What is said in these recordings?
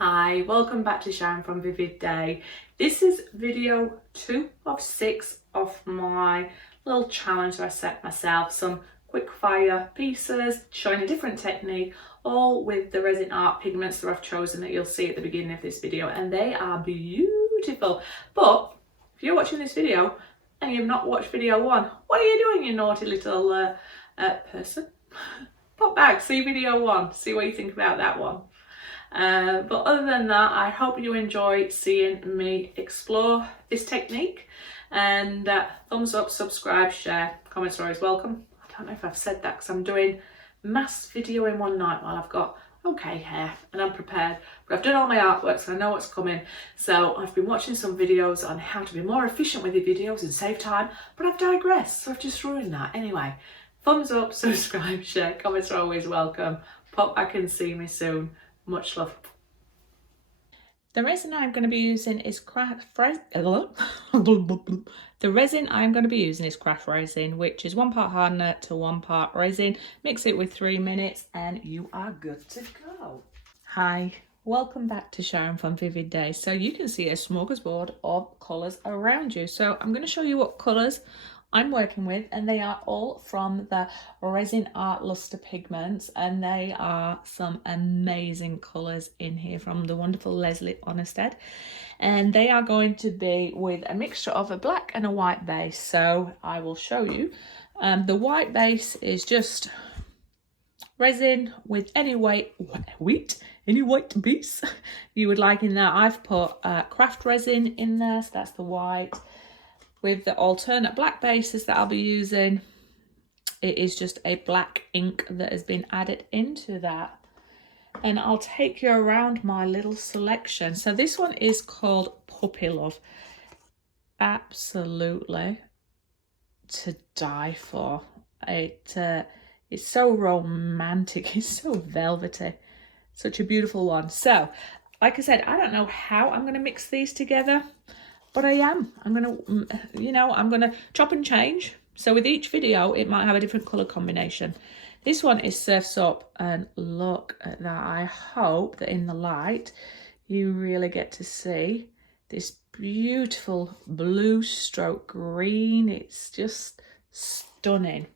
Hi, welcome back to Sharon from Vivid Day. This is video 2 of 6 of my little challenge that I set myself. Some quick fire pieces showing a different technique, all with the Resin Art pigments that I've chosen that you'll see at the beginning of this video, and they are beautiful. But if you're watching this video and you've not watched video 1, what are you doing, you naughty little person? Pop back, see video 1, see what you think about that one. But other than that, I hope you enjoy seeing me explore this technique, and thumbs up, subscribe, share, comments are always welcome. I don't know if I've said that because I'm doing mass video in one night while I've got okay hair and I'm prepared, but I've done all my artwork so I know what's coming. So I've been watching some videos on how to be more efficient with your videos and save time, but I've digressed, so I've just ruined that. Anyway, thumbs up, subscribe, share, comments are always welcome. Pop back and see me soon. Much love. The resin I'm going to be using is craft resin, which is 1 part hardener to 1 part resin. Mix it with 3 minutes and you are good to go. Hi, welcome back to Sharon from Vivid Day. So you can see a smorgasbord of colours around you. So I'm going to show you what colours I'm working with, and they are all from the Rezin Art Luster pigments, and they are some amazing colours in here from the wonderful Leslie Honested, and they are going to be with a mixture of a black and a white base. So I will show you. The white base is just resin with any white piece you would like in there. I've put craft resin in there, so that's the white. With the alternate black bases that I'll be using, it is just a black ink that has been added into that. And I'll take you around my little selection. So this one is called Puppy Love. Absolutely to die for. It's so romantic, it's so velvety. Such a beautiful one. So, like I said, I don't know how I'm going to mix these together, but I am. I'm going to chop and change. So with each video, it might have a different colour combination. This one is Surf's Up, and look at that. I hope that in the light, you really get to see this beautiful blue stroke green. It's just stunning.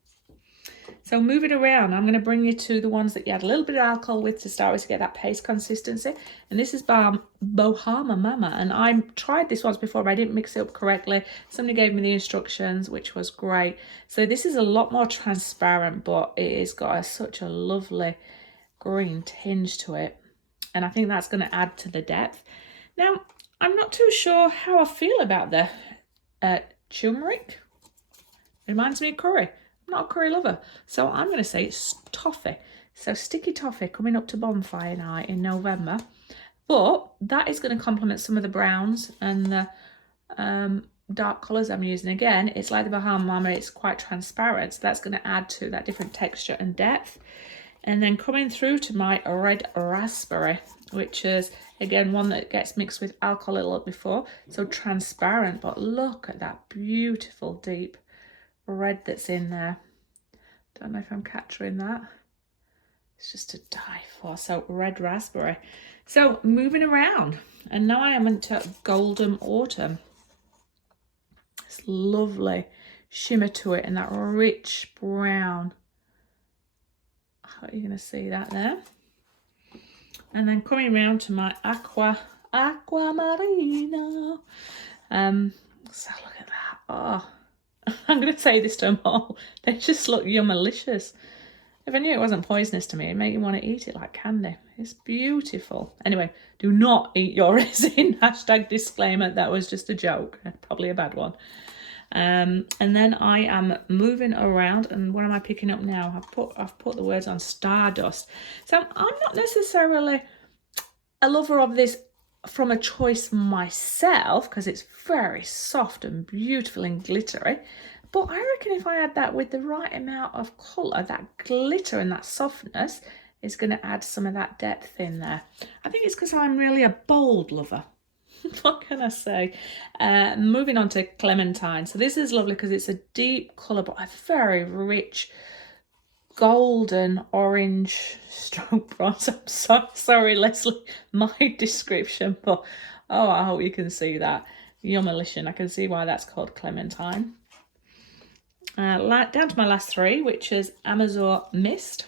So moving around, I'm going to bring you to the ones that you add a little bit of alcohol with to start with to get that paste consistency. And this is Bohama Mama. And I tried this once before, but I didn't mix it up correctly. Somebody gave me the instructions, which was great. So this is a lot more transparent, but it has got such a lovely green tinge to it. And I think that's going to add to the depth. Now, I'm not too sure how I feel about the turmeric. Reminds me of curry. Not a curry lover, so I'm going to say it's toffee. So sticky toffee coming up to bonfire night in November, but that is going to complement some of the browns and the dark colours I'm using. Again, it's like the Bahama Mama, it's quite transparent, so that's going to add to that different texture and depth. And then coming through to my red raspberry, which is again one that gets mixed with alcohol a little before, so transparent, but look at that beautiful deep red that's in there. Don't know if I'm capturing that. It's just to die for. So red raspberry. So moving around, and now I am into golden autumn. This lovely shimmer to it and that rich brown. How are you going to see that there? And then coming around to my aquamarina. So look at that. Oh, I'm going to say this to them all. They just look yummalicious. If I knew it wasn't poisonous to me, it'd make you want to eat it like candy. It's beautiful. Anyway, do not eat your resin. Hashtag disclaimer, that was just a joke. Probably a bad one. And then I am moving around, and what am I picking up now? I've put the words on Stardust. So I'm not necessarily a lover of this from a choice myself, because it's very soft and beautiful and glittery, but I reckon if I add that with the right amount of colour, that glitter and that softness is going to add some of that depth in there. I think it's because I'm really a bold lover. What can I say? Moving on to Clementine. So this is lovely because it's a deep colour, but a very rich golden orange stroke bronze. I'm so sorry, Leslie, my description, but oh, I hope you can see that. Yummalition, I can see why that's called Clementine. Down to my last three, which is Amazon Mist.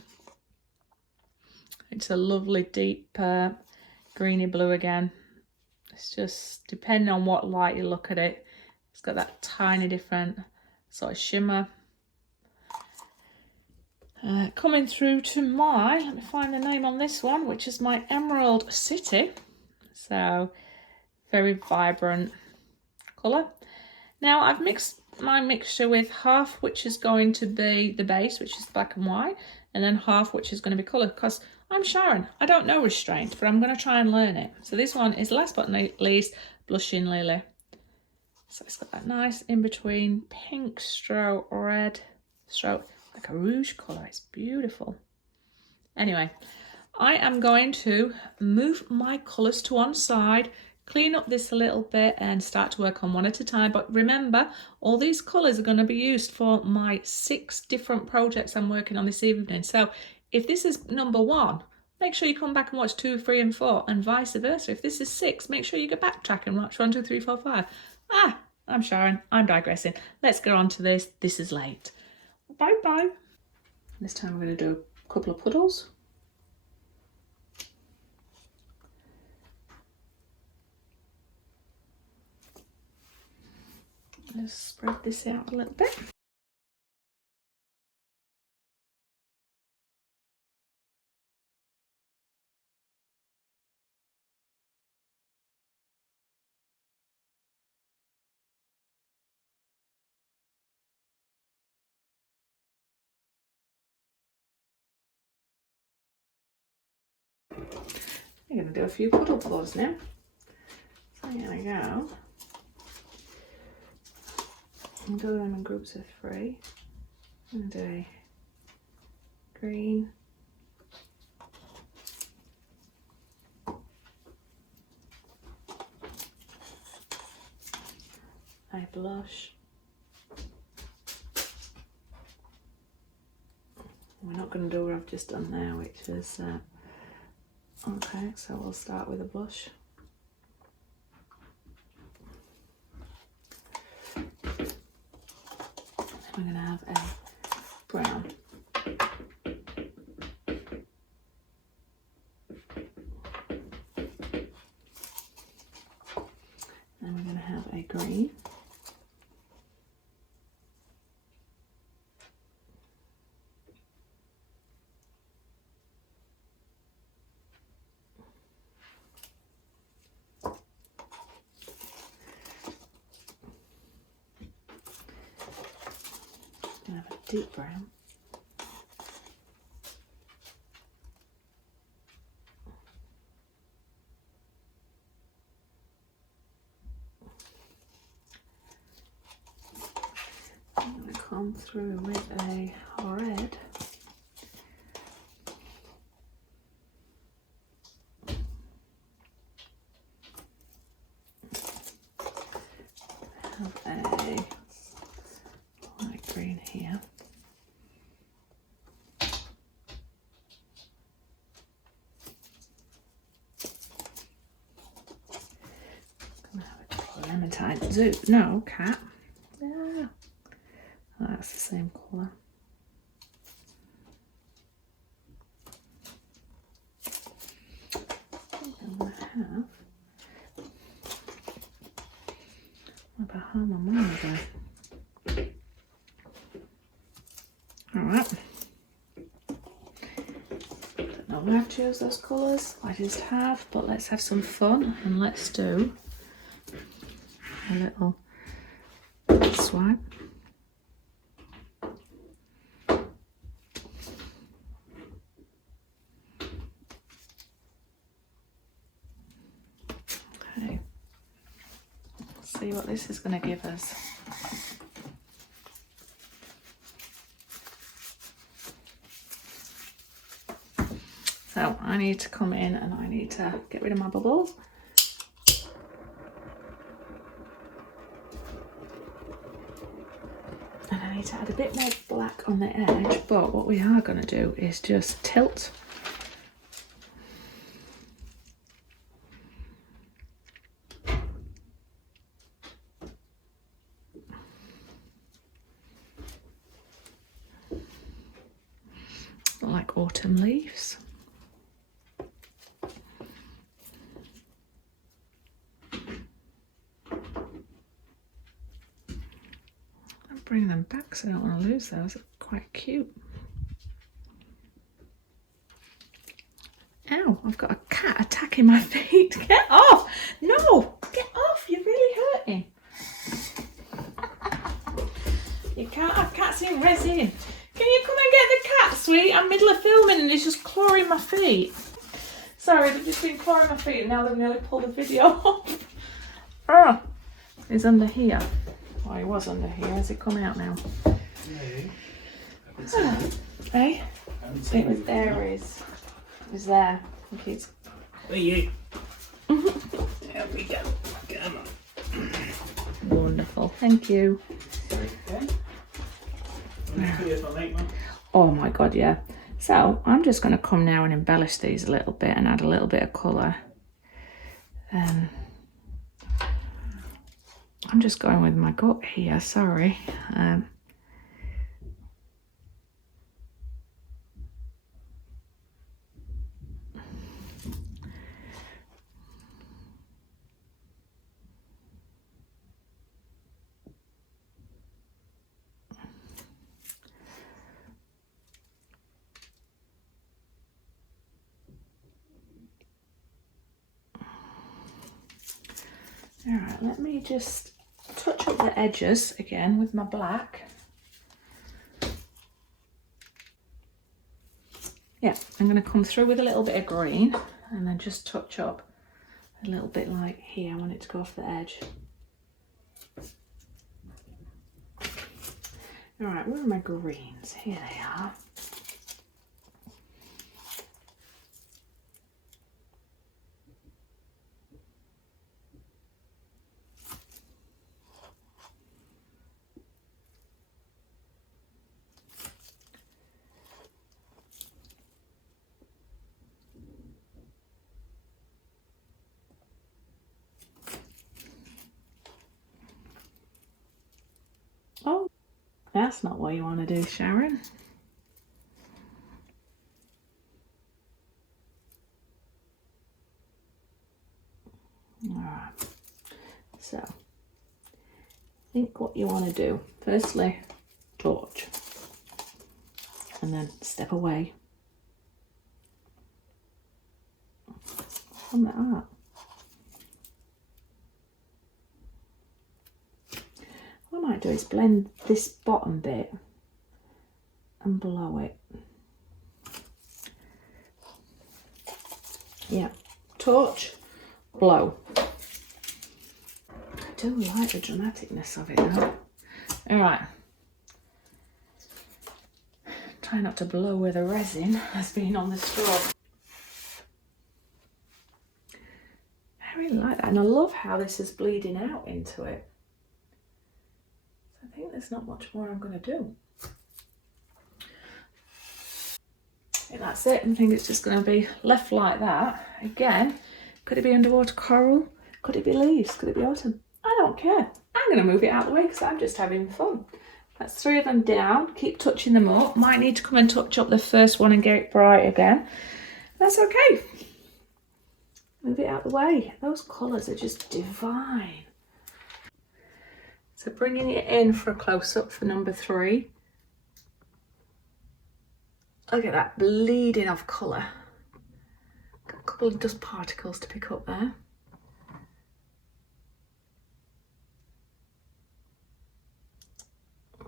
It's a lovely deep greeny blue again. It's just, depending on what light you look at it, it's got that tiny different sort of shimmer. Coming through to my, let me find the name on this one, which is my Emerald City. So, very vibrant colour. Now, I've mixed my mixture with half, which is going to be the base, which is black and white, and then half, which is going to be colour, because I'm Sharon. I don't know restraint, but I'm going to try and learn it. So this one is, last but not least, Blushing Lily. So it's got that nice in-between pink stroke, red stroke, like a rouge colour. It's beautiful. Anyway, I am going to move my colours to one side, clean up this a little bit and start to work on one at a time. But remember, all these colours are going to be used for my 6 different projects I'm working on this evening. So if this is number 1, make sure you come back and watch 2, 3 and 4, and vice versa. If this is 6, make sure you go backtrack and watch 1, 2, 3, 4, 5. I'm Sharon, I'm digressing. Let's get on to this. This is late. Bye bye. This time we're going to do a couple of puddles. Let's spread this out a little bit. I'm going to do a few puddle colours now. So I'm going to go and do them in groups of 3. I'm going to do a green, a blush. We're not going to do what I've just done there, which is okay, so we'll start with a blush. We're going to have a brown. And we're going to have a green. I have a deep brown. I'm going to come through with a red. Have a light green here. I'm gonna have a Clementine Zoo. No, cat. Yeah. Oh, that's the same colour. I'm gonna have a Bahama Mama. Alright. Don't know where I've chose those colours. I just have, but let's have some fun and let's do a little swipe. Okay. Let's see what this is going to give us. So I need to come in and I need to get rid of my bubbles. And I need to add a bit more black on the edge, but what we are going to do is just tilt like autumn leaves. Bring them back so I don't want to lose those. They're quite cute. Ow, I've got a cat attacking my feet. Get off! No! Get off! You're really hurting. You can't have cats in resin. Can you come and get the cat, sweet? I'm middle of filming and he's just clawing my feet. Sorry, they've just been clawing my feet and now they've nearly pulled the video off. Oh, he's under here. Oh, he was under here. Is it coming out now? No. Hey? It was there. It was there. I think it's... Oh, yeah. There we go. Come on. Wonderful. Thank you. Okay. Oh my god, yeah. So I'm just going to come now and embellish these a little bit and add a little bit of colour. I'm just going with my gut here, sorry. All right, let me just touch up the edges again with my black. Yeah, I'm going to come through with a little bit of green and then just touch up a little bit like here. I want it to go off the edge. All right, where are my greens? Here they are. Oh, that's not what you want to do, Sharon. All right, so I think what you want to do, firstly, torch, and then step away from the art. What I might do is blend this bottom bit and blow it. Yeah, torch, blow. I do like the dramaticness of it though. Alright. Try not to blow where the resin has been on the straw. I really like that and I love how this is bleeding out into it. I think there's not much more I'm going to do. I think that's it. I think it's just going to be left like that. Again, could it be underwater coral? Could it be leaves? Could it be autumn? I don't care. I'm going to move it out of the way because I'm just having fun. That's 3 of them down. Keep touching them up. Might need to come and touch up the first one and get it bright again. That's okay. Move it out of the way. Those colours are just divine. So bringing it in for a close-up for number 3. Look at that bleeding of colour. Got a couple of dust particles to pick up there.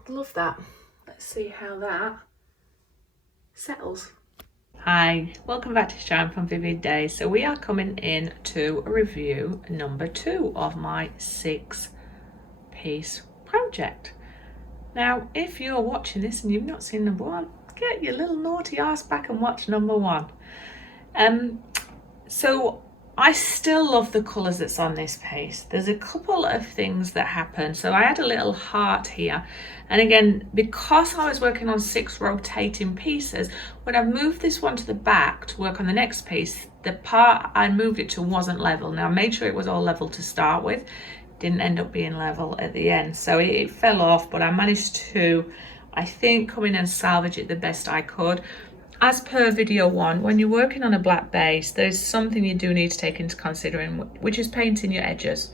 Love that. Let's see how that settles. Hi, welcome back to Sharon from Vivid Days. So we are coming in to review number 2 of my 6-piece project. Now, if you're watching this and you've not seen number 1, get your little naughty ass back and watch number 1. So I still love the colours that's on this piece. There's a couple of things that happen. So I had a little heart here. And again, because I was working on 6 rotating pieces, when I moved this one to the back to work on the next piece, the part I moved it to wasn't level. Now I made sure it was all level to start with. Didn't end up being level at the end. So it fell off, but I managed to, I think, come in and salvage it the best I could. As per video 1, when you're working on a black base, there's something you do need to take into consideration, which is painting your edges.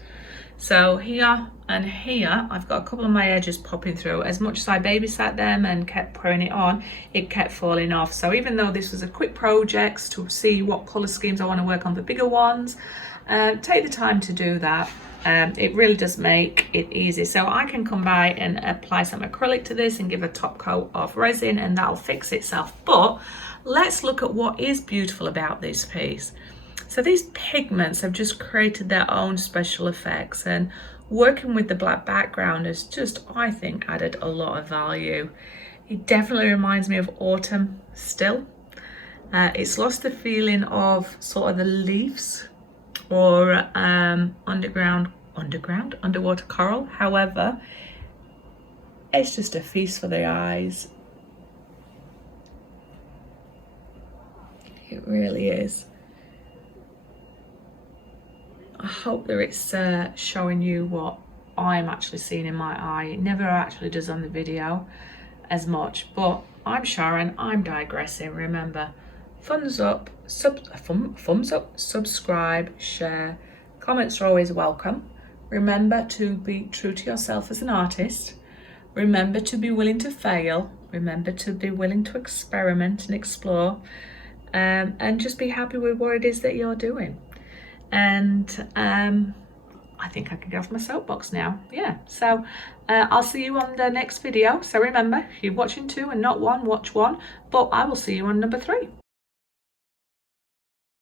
So here and here, I've got a couple of my edges popping through. As much as I babysat them and kept putting it on, it kept falling off. So even though this was a quick project to see what colour schemes I want to work on for bigger ones, take the time to do that. It really does make it easy. So I can come by and apply some acrylic to this and give a top coat of resin, and that'll fix itself. But let's look at what is beautiful about this piece. So these pigments have just created their own special effects, and working with the black background has just, I think, added a lot of value. It definitely reminds me of autumn still. It's lost the feeling of sort of the leaves or underwater coral. However, it's just a feast for the eyes. It really is. I hope that it's showing you what I'm actually seeing in my eye. It never actually does on the video as much, but I'm Sharon, I'm digressing. Remember, thumbs up, subscribe, share. Comments are always welcome. Remember to be true to yourself as an artist. Remember to be willing to fail. Remember to be willing to experiment and explore. And just be happy with what it is that you're doing. And I think I can get off my soapbox now. Yeah, so I'll see you on the next video. So remember, if you're watching 2 and not 1, watch 1. But I will see you on number 3.